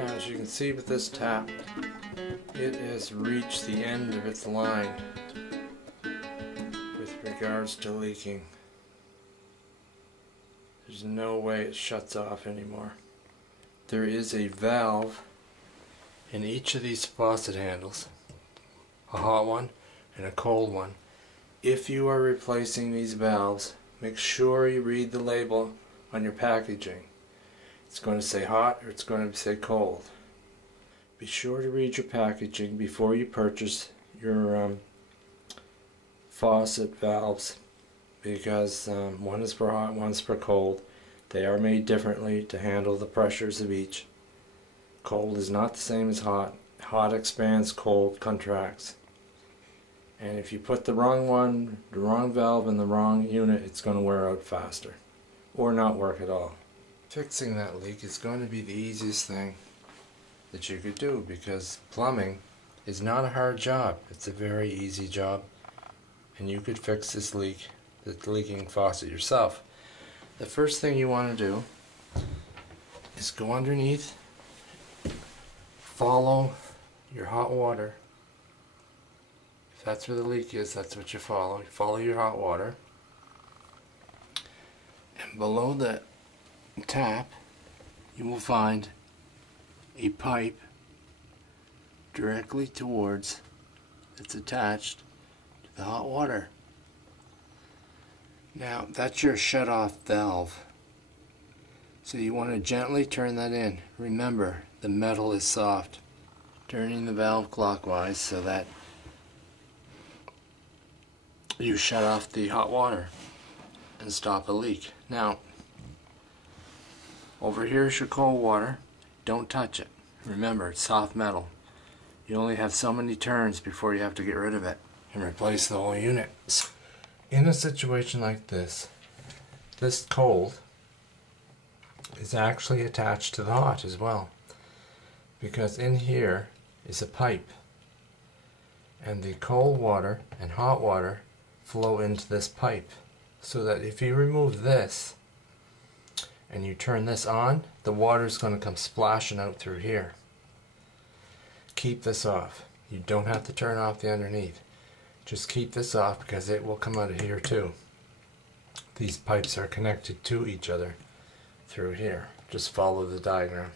Now, as you can see with this tap, it has reached the end of its line with regards to leaking. There's no way it shuts off anymore. There is a valve in each of these faucet handles, a hot one and a cold one. If you are replacing these valves, make sure you read the label on your packaging. It's going to say hot or it's going to say cold. Be sure to read your packaging before you purchase your faucet valves, because one is for hot, one's for cold. They are made differently to handle the pressures of each. Cold is not the same as hot. Hot expands, cold contracts. And if you put the wrong one, the wrong valve in the wrong unit, it's going to wear out faster or not work at all. Fixing that leak is going to be the easiest thing that you could do, because plumbing is not a hard job. It's a very easy job, and you could fix this leak, the leaking faucet, yourself. The first thing you want to do is go underneath, follow your hot water. If that's where the leak is, that's what you follow. You follow your hot water, and below the tap you will find a pipe directly towards, it's attached to the hot water. Now that's your shut off valve, so you want to gently turn that in. Remember, the metal is soft. Turning the valve clockwise so that you shut off the hot water and stop a leak. Now over here is your cold water. Don't touch it. Remember, it's soft metal. You only have so many turns before you have to get rid of it and replace the whole unit. In a situation like this, this cold is actually attached to the hot as well, because in here is a pipe, and the cold water and hot water flow into this pipe, so that if you remove this and you turn this on, the water is going to come splashing out through here. Keep this off. You don't have to turn off the underneath. Just keep this off, because it will come out of here too. These pipes are connected to each other through here. Just follow the diagram.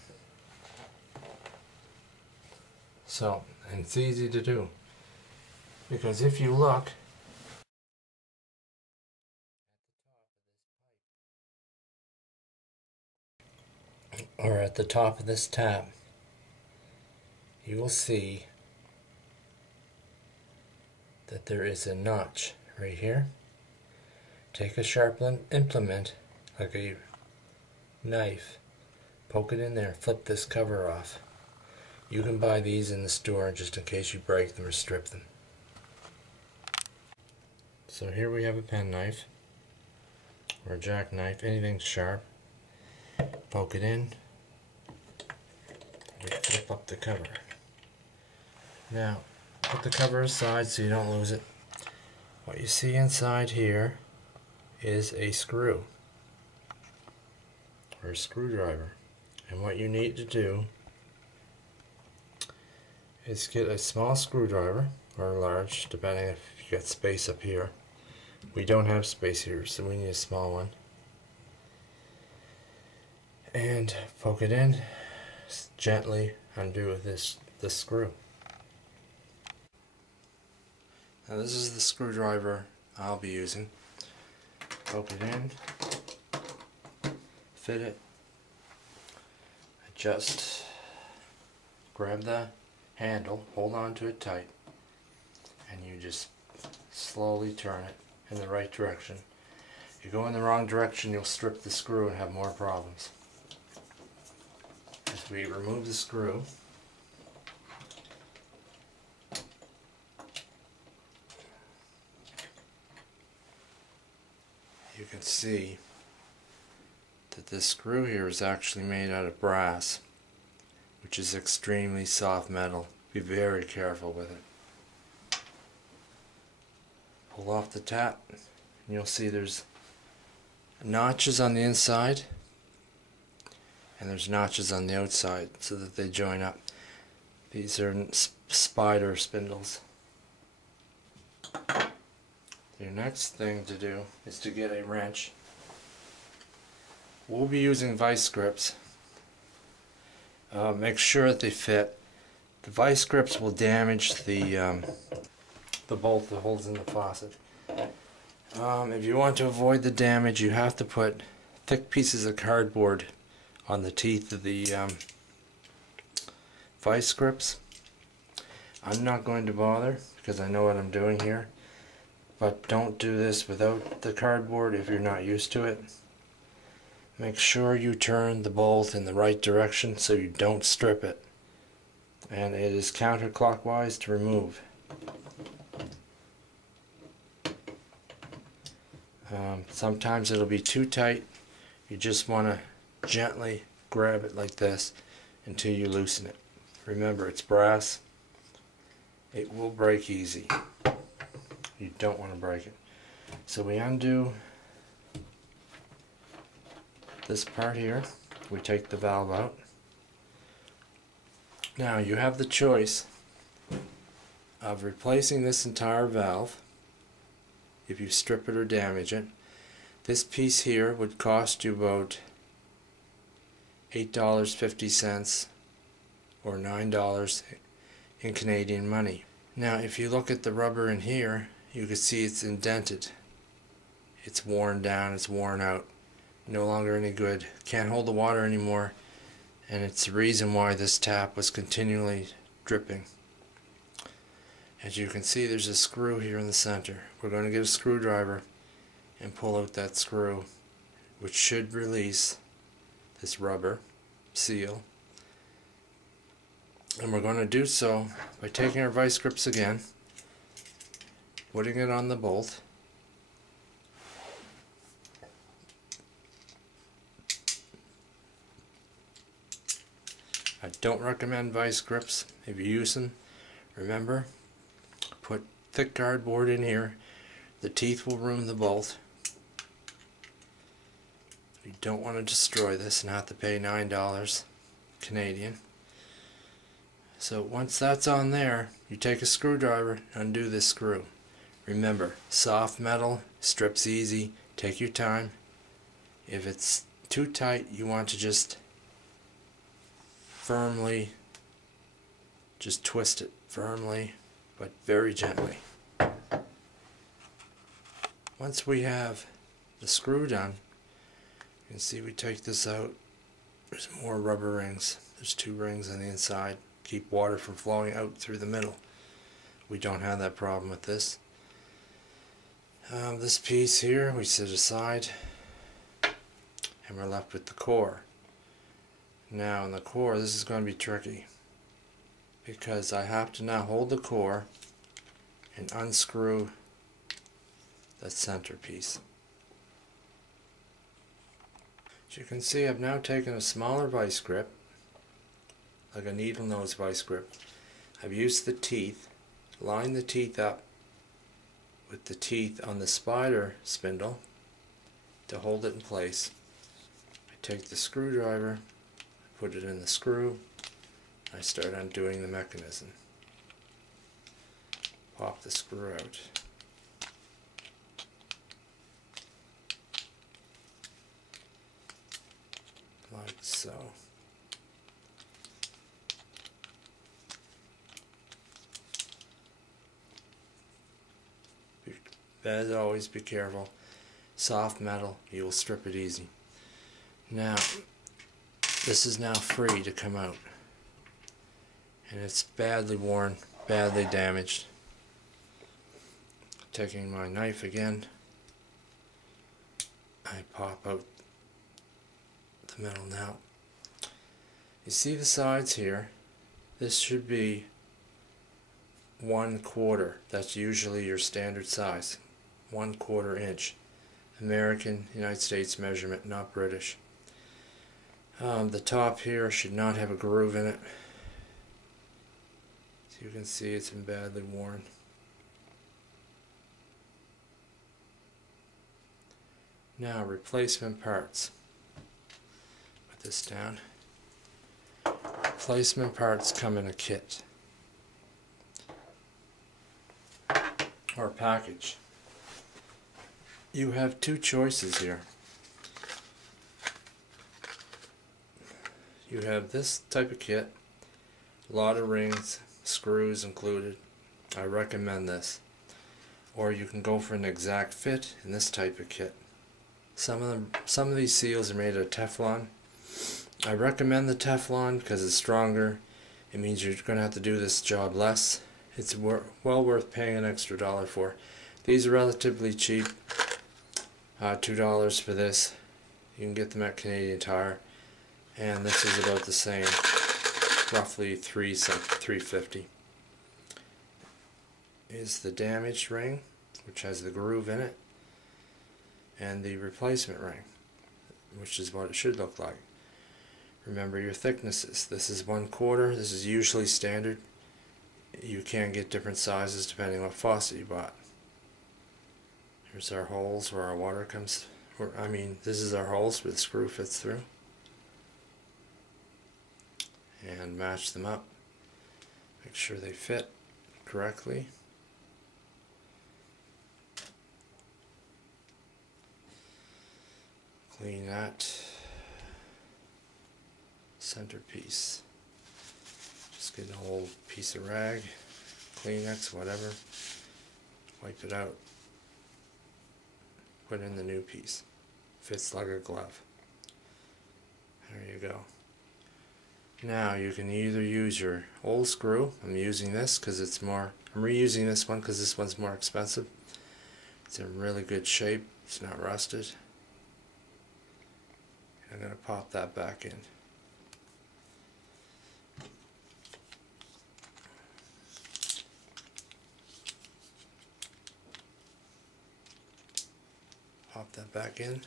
So, and it's easy to do, because if you look, or at the top of this tap, you will see that there is a notch right here. Take a sharp implement, like a knife, poke it in there, flip this cover off. You can buy these in the store just in case you break them or strip them. So here we have a penknife, or a jackknife, anything sharp. Poke it in, and flip up the cover. Now, put the cover aside so you don't lose it. What you see inside here is a screw, or a screwdriver. And what you need to do is get a small screwdriver, or a large, depending if you got space up here. We don't have space here, so we need a small one. And poke it in, gently undo this screw. Now this is the screwdriver I'll be using. Poke it in, fit it, adjust, grab the handle, hold on to it tight, and you just slowly turn it in the right direction. If you go in the wrong direction, you'll strip the screw and have more problems. As we remove the screw, you can see that this screw here is actually made out of brass, which is extremely soft metal. Be very careful with it. Pull off the tap, and you'll see there's notches on the inside, and there's notches on the outside so that they join up. These are spider spindles. Your next thing to do is to get a wrench. We'll be using vice grips. Make sure that they fit. The vice grips will damage the bolt that holds in the faucet. If you want to avoid the damage, you have to put thick pieces of cardboard on the teeth of the vice grips. I'm not going to bother because I know what I'm doing here, but don't do this without the cardboard if you're not used to it. Make sure you turn the bolt in the right direction so you don't strip it, and it is counterclockwise to remove. Sometimes it'll be too tight. You just want to gently grab it like this until you loosen it. Remember, it's brass. It will break easy. You don't want to break it. So we undo this part here. We take the valve out. Now you have the choice of replacing this entire valve if you strip it or damage it. This piece here would cost you about $8.50 or $9 in Canadian money. Now if you look at the rubber in here, you can see it's indented. It's worn down, it's worn out. No longer any good. Can't hold the water anymore, and it's the reason why this tap was continually dripping. As you can see, there's a screw here in the center. We're going to get a screwdriver and pull out that screw, which should release this rubber seal. And we're going to do so by taking our vice grips again, putting it on the bolt, I don't recommend vice grips. If you use them, remember, put thick cardboard in here. The teeth will ruin the bolt. You don't want to destroy this and have to pay $9 Canadian. So once that's on there, you take a screwdriver, undo this screw. Remember, soft metal, strips easy, take your time. If it's too tight, you want to just firmly, just twist it firmly, but very gently. Once we have the screw done, you can see we take this out. There's more rubber rings. There's 2 rings on the inside. Keep water from flowing out through the middle. We don't have that problem with this. This piece here we set aside, and we're left with the core. Now in the core, this is going to be tricky because I have to now hold the core and unscrew that center piece. As you can see, I've now taken a smaller vice grip, like a needle nose vice grip. I've used the teeth, lined the teeth up with the teeth on the spider spindle to hold it in place. I take the screwdriver, put it in the screw, I start undoing the mechanism. Pop the screw out. Like so. As always, be careful. Soft metal, you will strip it easy. Now, this is now free to come out, and it's badly worn, badly damaged. Taking my knife again, I pop out the metal now. You see the sides here? This should be 1/4. That's usually your standard size. 1/4 inch. American, United States measurement, not British. The top here should not have a groove in it. As you can see, it's been badly worn. Now, replacement parts. Put this down. replacement parts come in a kit or package. You have two choices here. You have this type of kit, a lot of rings, screws included. I recommend this. Or you can go for an exact fit in this type of kit. Some of these seals are made of Teflon. I recommend the Teflon because it's stronger. It means you're going to have to do this job less. It's well worth paying an extra $1 for. These are relatively cheap. $2 for this. You can get them at Canadian Tire. And this is about the same. Roughly $3.50. Is the damaged ring, which has the groove in it, and the replacement ring, which is what it should look like. Remember your thicknesses. This is 1/4. This is usually standard. You can get different sizes depending on what faucet you bought. Here's our holes where our water comes. This is our holes where the screw fits through. And match them up. Make sure they fit correctly. Clean that centerpiece. Just get an old piece of rag, Kleenex, whatever. Wipe it out. Put in the new piece. Fits like a glove. There you go. Now you can either use your old screw. I'm using this because it's more. I'm reusing this one because this one's more expensive. It's in really good shape. It's not rusted. I'm going to pop that back in. Pop that back in.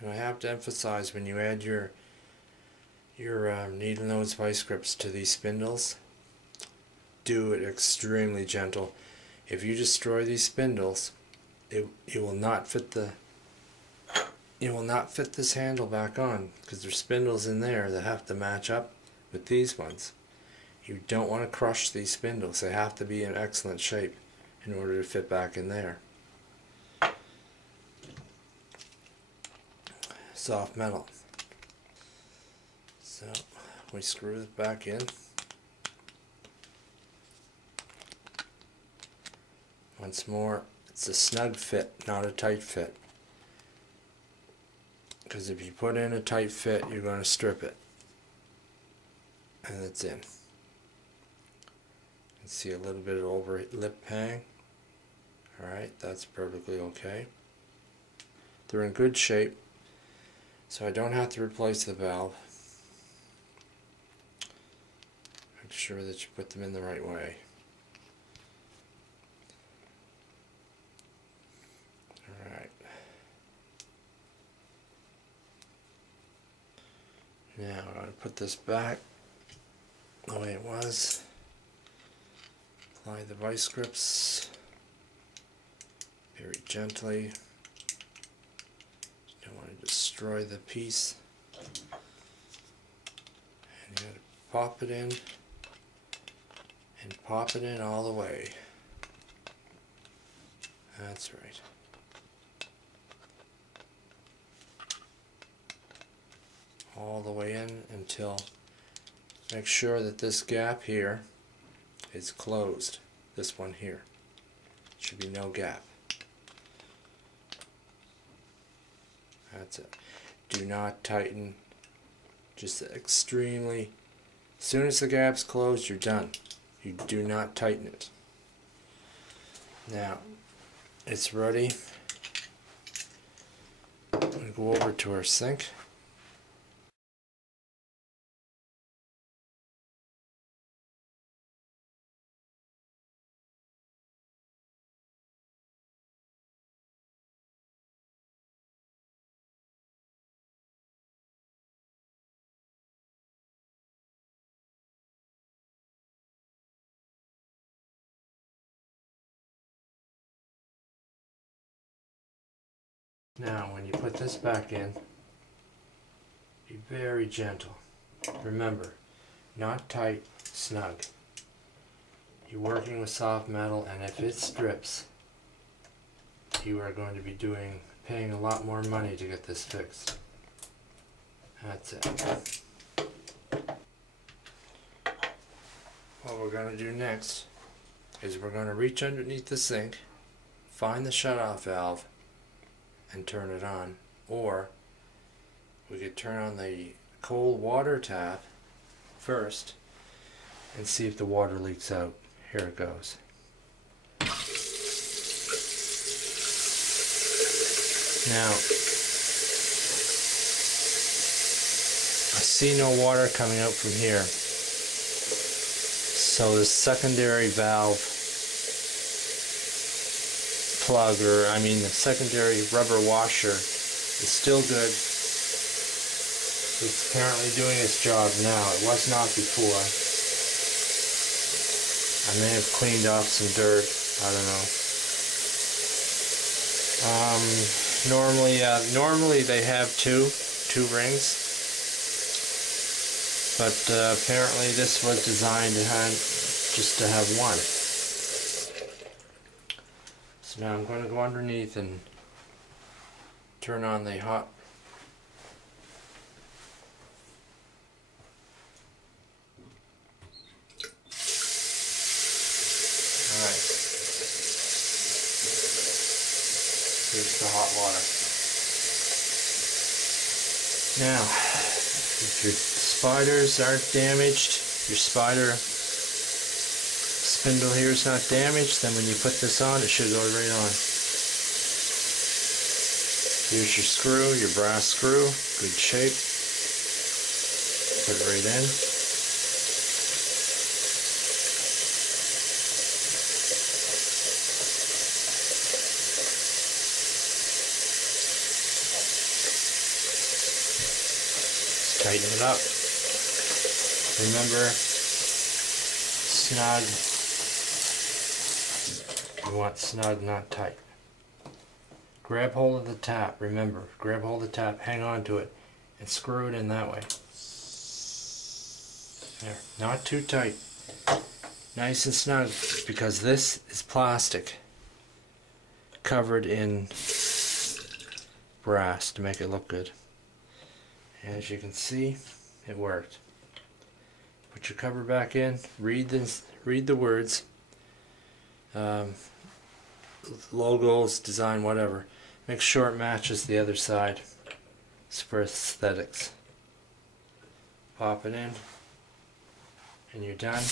And I have to emphasize, when you add your needle nose vice grips to these spindles, do it extremely gentle. If you destroy these spindles, it will not fit this handle back on, because there's spindles in there that have to match up with these ones. You don't want to crush these spindles. They have to be in excellent shape in order to fit back in there. Soft metal. So we screw it back in. Once more, it's a snug fit, not a tight fit. Because if you put in a tight fit, you're going to strip it. And it's in. You can see a little bit of over lip hang. Alright, that's perfectly okay. They're in good shape. So I don't have to replace the valve. Make sure that you put them in the right way. Alright. Now I'm going to put this back the way it was. Apply the vice grips very gently. Destroy the piece, and you gotta pop it in and pop it in all the way. That's right. All the way in until, make sure that this gap here is closed. This one here. Should be no gap. That's it. Do not tighten. Just extremely. As soon as the gap's closed, you're done. You do not tighten it. Now, it's ready. I'm going to go over to our sink. Now when you put this back in, be very gentle. Remember, not tight, snug. You're working with soft metal, and if it strips, you are going to be paying a lot more money to get this fixed. That's it. What we're going to do next is we're going to reach underneath the sink, find the shutoff valve, and turn it on. Or we could turn on the cold water tap first and see if the water leaks out. Here it goes. Now, I see no water coming out from here, so the secondary valve plug, the secondary rubber washer is still good. It's apparently doing its job now. It was not before. I may have cleaned off some dirt. I don't know. Normally they have two rings, but apparently this was designed just to have one. So now I'm going to go underneath and turn on the hot. Alright. Here's the hot water. Now, if your spiders aren't damaged, your spider spindle here is not damaged, then when you put this on, it should go right on. Here's your screw, your brass screw, good shape. Put it right in. Tighten it up. Remember, snug. You want snug, not tight. Grab hold of the tap. Remember, grab hold of the tap, hang on to it, and screw it in that way. There, not too tight. Nice and snug, because this is plastic covered in brass to make it look good. And as you can see, it worked. Put your cover back in, read the words, logos, design, whatever. Make sure it matches the other side. It's for aesthetics. Pop it in, and you're done.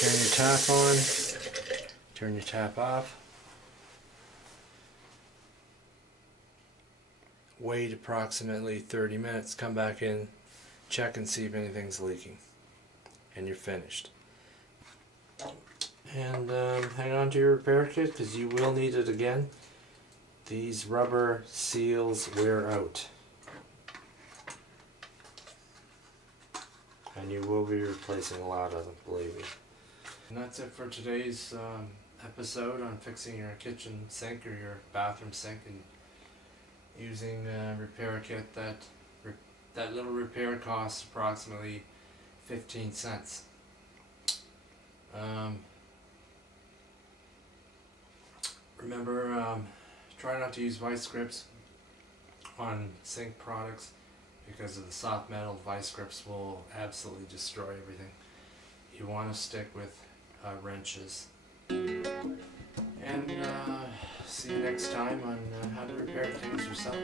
Turn your tap on, turn your tap off. Wait approximately 30 minutes, come back in, check and see if anything's leaking, and you're finished. And hang on to your repair kit, because you will need it again. These rubber seals wear out, and you will be replacing a lot of them, believe me. And that's it for today's episode on fixing your kitchen sink or your bathroom sink and using a repair kit. That little repair costs approximately 15 cents. Remember, try not to use vice grips on sink products, because of the soft metal. Vice grips will absolutely destroy everything. You want to stick with wrenches. And see you next time on how to repair things yourself.